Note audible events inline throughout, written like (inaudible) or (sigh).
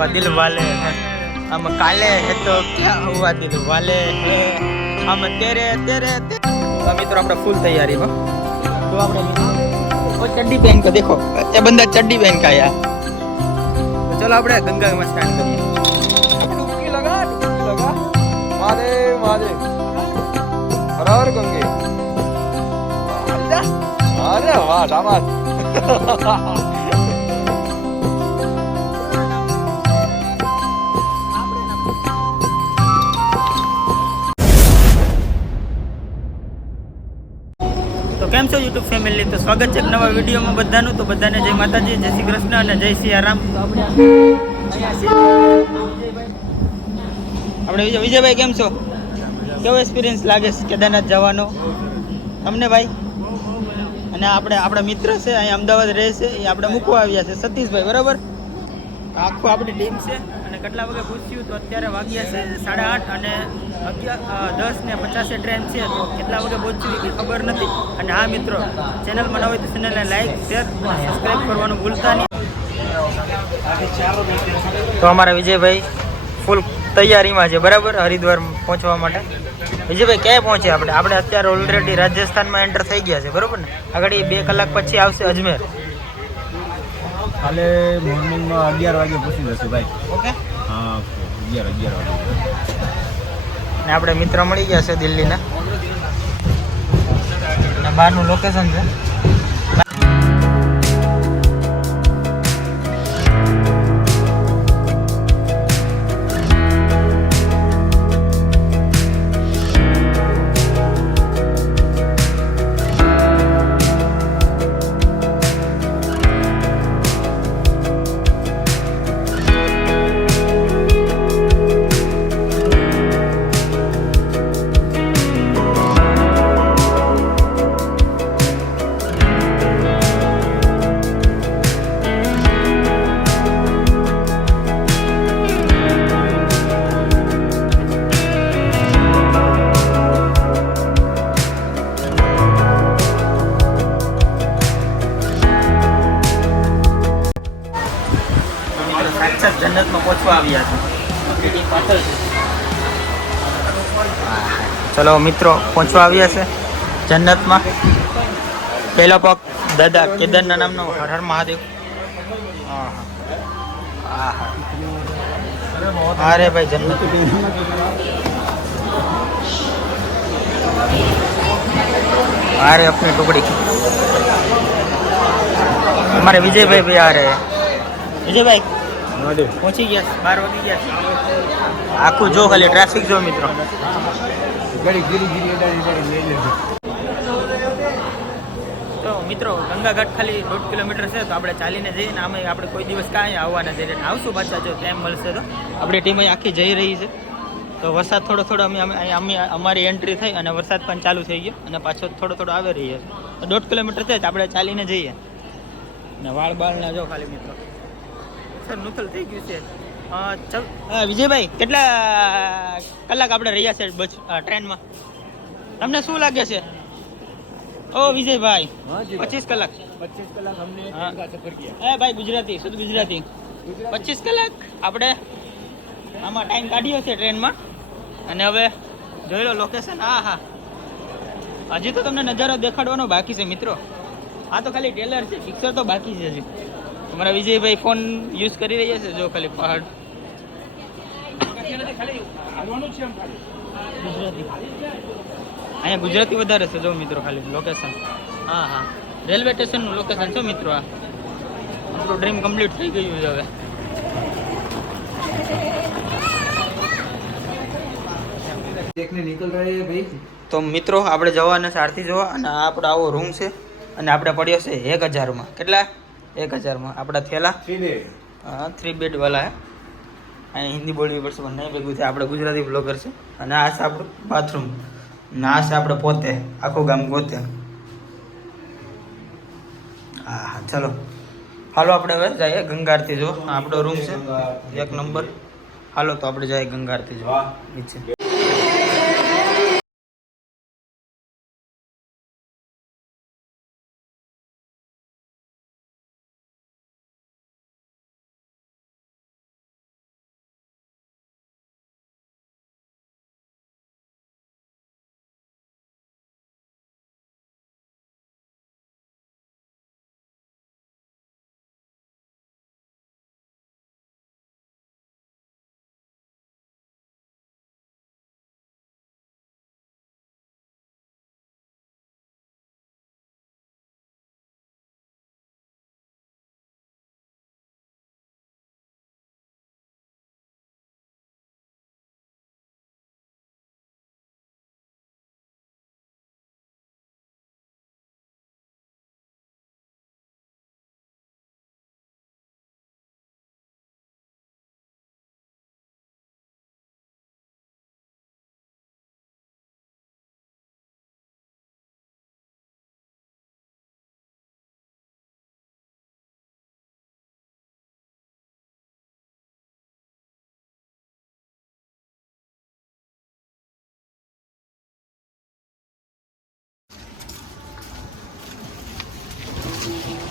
हुआ दिल वाले हैं हम काले हैं तो क्या हुआ दिल वाले हैं हम तेरे तेरे तेरे तो મિત્રો આપણે ફૂલ તૈયારીમાં તો આપણે वो चड्डी पहन के देखो ये बंदा चड्डी पहन का आया तो चलो આપણે ગંગા માં સ્નાન કરીએ डुबकी लगा डुबकी लगा महादेव महादेव हर हर गंगे अरे वाह शाबाश (laughs) કેમ છો યુટ્યુબ ફેમિલી તો સ્વાગત છે નવા વિડીયોમાં બધાનું. તો બધાને જય માતાજી, જય શ્રી કૃષ્ણ અને જય સિયારામ તો આપણે વિજયભાઈ, કેમ છો? કેવો એક્સપિરિયન્સ લાગે છે કેદારનાથ જવાનો? તમને ભાઈ? અને આપણે આપણા મિત્ર છે, અહીંયા અમદાવાદ રહે છે, એ આપણે મૂકવા આવ્યા છે, સતીશભાઈ, બરાબર? આખું આપણી ટીમ છે. કેટલા વાગે પૂછ્યું તો અત્યારે વાગ્યા છે સાડા આઠ અને અગિયાર દસ ને પચાસે ટ્રેન છે તો કેટલા વાગે પહોંચ્યું એ ખબર નથી. અને હા મિત્રો ચેનલમાં ન હોય તો ચેનલને લાઈક શેર સબસ્ક્રાઈબ કરવાનું ભૂલતા નહીં. તો અમારા વિજયભાઈ ફૂલ તૈયારીમાં છે બરાબર? હરિદ્વાર પહોંચવા માટે. વિજયભાઈ ક્યાંય પહોંચ્યા આપણે? આપણે અત્યારે ઓલરેડી રાજસ્થાનમાં એન્ટર થઈ ગયા છે બરાબર ને? આગળ બે કલાક પછી આવશે અજમેર. કાલે મોર્નિંગમાં અગિયાર વાગે પહોંચી જશે ભાઈ. ઓકે અને આપણે મિત્ર મળી ગયા છે દિલ્હીના. બહારનું લોકેશન છે. ચલો મિત્રો પહોંચવા આવ્યા છે જન્નતમાં. પહેલો પગ દાદા કેદારના નામનો હર હર મહાદેવ. અરે ભાઈ જન્નત. અરે આપની ટુકડી. અમારે વિજયભાઈ ભાઈ અરે વિજયભાઈ પહોંચી ગયા બાર વાગી ગયા આખું જો ખાલી ટ્રાફિક જો મિત્રો. ઘડી ગીરી ગીરી અડાડી અડાડી લઈ લેજો તો મિત્રો ગંગાઘાટ ખાલી દોઢ કિલોમીટર છે તો આપણે ચાલીને જઈએ ને આમે આપણે કોઈ દિવસ કાંઈ આવવાના જઈએ આવશું પાછા જો ટાઈમ મળશે તો. આપણી ટીમ આખી જઈ રહી છે. તો વરસાદ થોડો થોડો અમે અમે અમારી એન્ટ્રી થઈ અને વરસાદ પણ ચાલુ થઈ ગયો અને પાછો થોડો થોડો આવી રહ્યો છે. તો દોઢ કિલોમીટર છે તો આપણે ચાલીને જઈએ. ને વાળ બાળના જો ખાલી મિત્રો. સર નુકલ થઈ ગયું છે. વિજયભાઈ કેટલા કલાક આપણે રહ્યા છે બસ ટ્રેનમાં? તમને શું લાગે છે? ઓ વિજયભાઈ પચીસ કલાક. પચીસ કલાક અમને હા. ભાઈ ગુજરાતી શુદ્ધ ગુજરાતી. પચીસ કલાક આપણે આમાં ટાઈમ કાઢ્યો છે ટ્રેનમાં. અને હવે જોઈ લો લોકેશન હા હા. હજી તો તમને નજારો દેખાડવાનો બાકી છે મિત્રો. આ તો ખાલી ટેલર છે પિક્ચર તો બાકી છે. હજી અમારા વિજયભાઈ ફોન યુઝ કરી રહ્યા છે જો ખાલી પહાડ. અહીંયા ગુજરાતી વધારે છે જો મિત્રો ખાલી લોકેશન હા હા. રેલવે સ્ટેશનનું લોકેશન છે મિત્રો આ. આપણું ડ્રીમ કમ્પ્લીટ થઈ ગયું છે હવે. તો મિત્રો આપણે જવાના સારથી જોવા અને આપણો આવો રૂમ છે અને આપણે પડ્યો છે એક હજારમાં. કેટલા? એક હજારમાં. આપણા થેલા? હા થ્રી બેડવાલા હે. અહીંયા હિન્દી બોલવી પડશે, પણ નહીં ભેગું થાય. આપણે ગુજરાતી બ્લોગર છે. અને આ છે આપણું બાથરૂમ અને આ છે આપણે પોતે, આખું ગામ પોતે હા હા, ચાલો. હાલો, આપણે હવે જઈએ ગંગા આરતી જો આપણો રૂમ છે. એક નંબર. હાલો, તો આપણે જઈએ ગંગા આરતી જોવા. નીચે.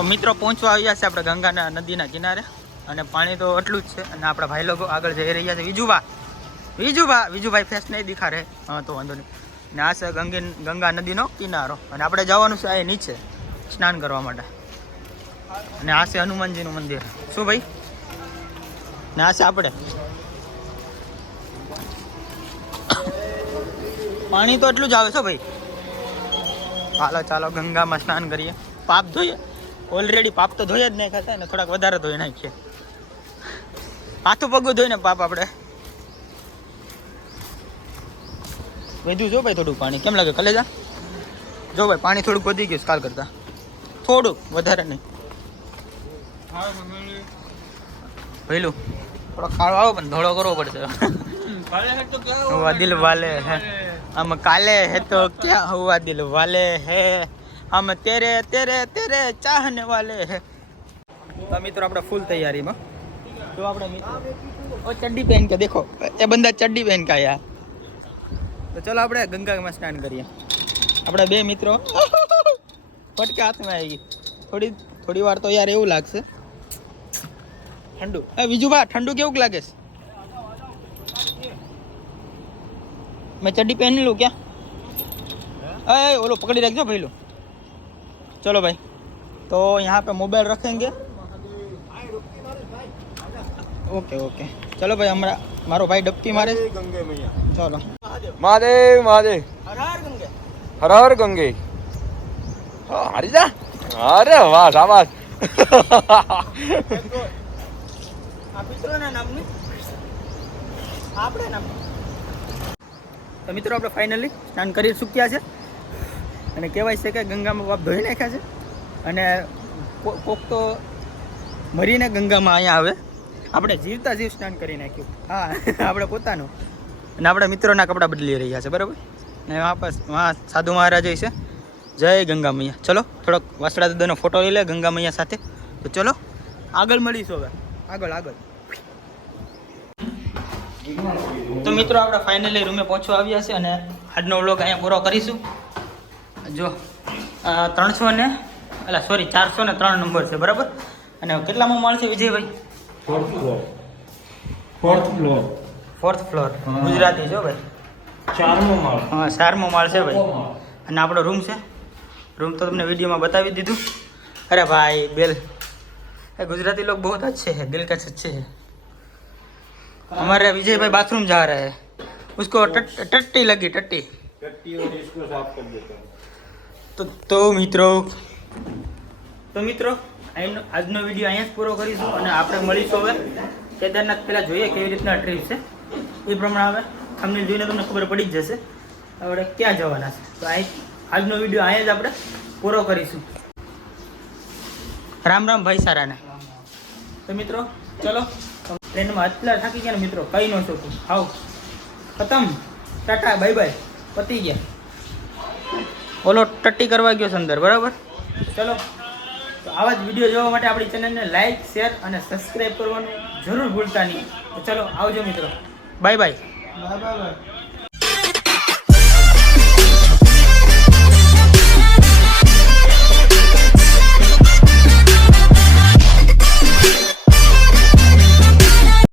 મિત્રો પહોંચવા આવ્યા છે આપણે ગંગાના નદીના કિનારે અને પાણી તો એટલું જ છે અને આપણા ભાઈ લોકો આગળ જઈ રહ્યા છે. વિજુભા વિજુભા, વિજુભાઈ ફેસ નહીં દેખા રહે હા, તો વાંધો નહીં. ને આ છે ગંગે, ગંગા નદીનો કિનારો. અને આપણે જવાનું છે આ નીચે, સ્નાન કરવા માટે. અને આ છે હનુમાનજીનું મંદિર. શું ભાઈ? ને આ છે આપણે. પાણી તો એટલું જ આવે છે ભાઈ. ચાલો ચાલો ગંગામાં સ્નાન કરીએ. પાપ ધોઈએ. ઓલરેડી પાપ તો ધોઈ જ નાખ્યા હતા ને થોડાક વધારે ધોઈ નાખીએ. હાથું પગું ધોઈને પાપ આપણે. વધ્યું જો ભાઈ થોડું પાણી. કેમ લાગે કલેજા? જો ભાઈ, પાણી થોડુંક વધી ગયું કાલ કરતા. થોડુંક, વધારે નહીં. પેલું થોડો ખાડો આવો પણ ધોળો કરવો પડશે. દિલ વાલે હે. આમ કાલે હે તો ક્યાં હોવા દિલ વાલે હે? આમ તેરે તેરે તેરે ચાહને વાલે. તો મિત્રો આપણે ફૂલ તૈયારીમાં. તો આપણે મિત્રો ઓ ચડ્ડી પહેન કે દેખો, એ બંદા ચડ્ડી પહેન કે યાર. તો ચલો આપણે ગંગામાં સ્નાન કરીએ. આપણા બે મિત્રો ફટકા હાથમાં આવી ગઈ. થોડી થોડી વાર તો યાર એવું લાગશે. ઠંડુ. એ વિજુભા ઠંડુ કેવું લાગે છે? મેં ચડ્ડી પહેરી લઉં ક્યાં? એ ઓલો પકડી રાખજો ભાઈ લો चलो भाई तो यहाँ पे मोबाइल रखेंगे ओके ओके चलो भाई हमारा मारो भाई डबकी मारे चलो મહાદેવ મહાદેવ હર હર ગંગે હા, હારી જા અરે વાહ શાબાશ આ મિત્રોના નામની આપણે નામ તો મિત્રો આપણે ફાઇનલી સ્નાન કરી ચૂક્યા છે અને કહેવાય છે કે ગંગામાં બાપ ધોઈ નાખ્યા છે. અને કોક તો મરીને ગંગામાં અહીંયા આવે. આપણે જીવતા જીવ સ્નાન કરી નાખ્યું. હા, (laughs) આપણે પોતાનું. અને આપણા મિત્રોના કપડાં બદલી રહ્યા છે, બરાબર? ને વાપસ વાં સાધુ મહારાજ છે. જય ગંગા મૈયા ચલો, થોડોક વાસડા દાદાનો ફોટો લઈ લે ગંગા મૈયા સાથે. તો ચલો, આગળ મળીશું હવે. આગળ આગળ. તો મિત્રો, આપણે ફાઇનલી રૂમે પહોંચવા આવ્યા છે અને આજનો વ્લોગ અહીંયા પૂરો કરીશું. જો ત્રણસો ને એટલે સોરી ચારસો ને ત્રણ નંબર છે બરાબર અને કેટલામાં માળ છે Vijaybhai fourth floor fourth floor fourth floor હા. ગુજરાતી છો ભાઈ ચારમો માળ હા ચારમો માળ છે ભાઈ અને આપણો રૂમ છે રૂમ તો તમને વિડીયોમાં બતાવી દીધું અરે ભાઈ બેલ એ गुजराती लोग बहुत अच्छे हैं दिल के सच्चे हैं हमारे विजय भाई बाथरूम जा रहे हैं उसको टट, टट्टी लगी टट्टी टट्टी और इसको साफ कर देता हूँ તો તો મિત્રો. તો મિત્રો અહીંનો- આજનો વીડિયો અહીંયા જ પૂરો કરીશું અને આપણે મળીશું હવે. કેદારનાથ પહેલાં જોઈએ કેવી રીતના ટ્રીપ છે. એ પ્રમાણે હવે તમને જોઈને તમને ખબર પડી જ જશે. આપણે ક્યાં જવાના છે. તો અહીં આજનો વીડિયો અહીંયા જ આપણે પૂરો કરીશું. રામ રામ ભાઈ સારાને. તો મિત્રો, ચલો. ટ્રેનમાં અત્યારે થાકી ગયા ને મિત્રો કહી ન શકું. આવ ખતમ. Tata, bye bye. પતી ગયા. ઓલો ટટ્ટી કરવા ગયો છે અંદર બરાબર? ચલો તો આવા જ વીડિયો જોવા માટે આપણી ચેનલને લાઈક શેર અને સબસ્ક્રાઈબ કરવાનું જરૂર ભૂલતા નહીં. તો ચલો આવજો મિત્રો. બાય. Bye bye bye.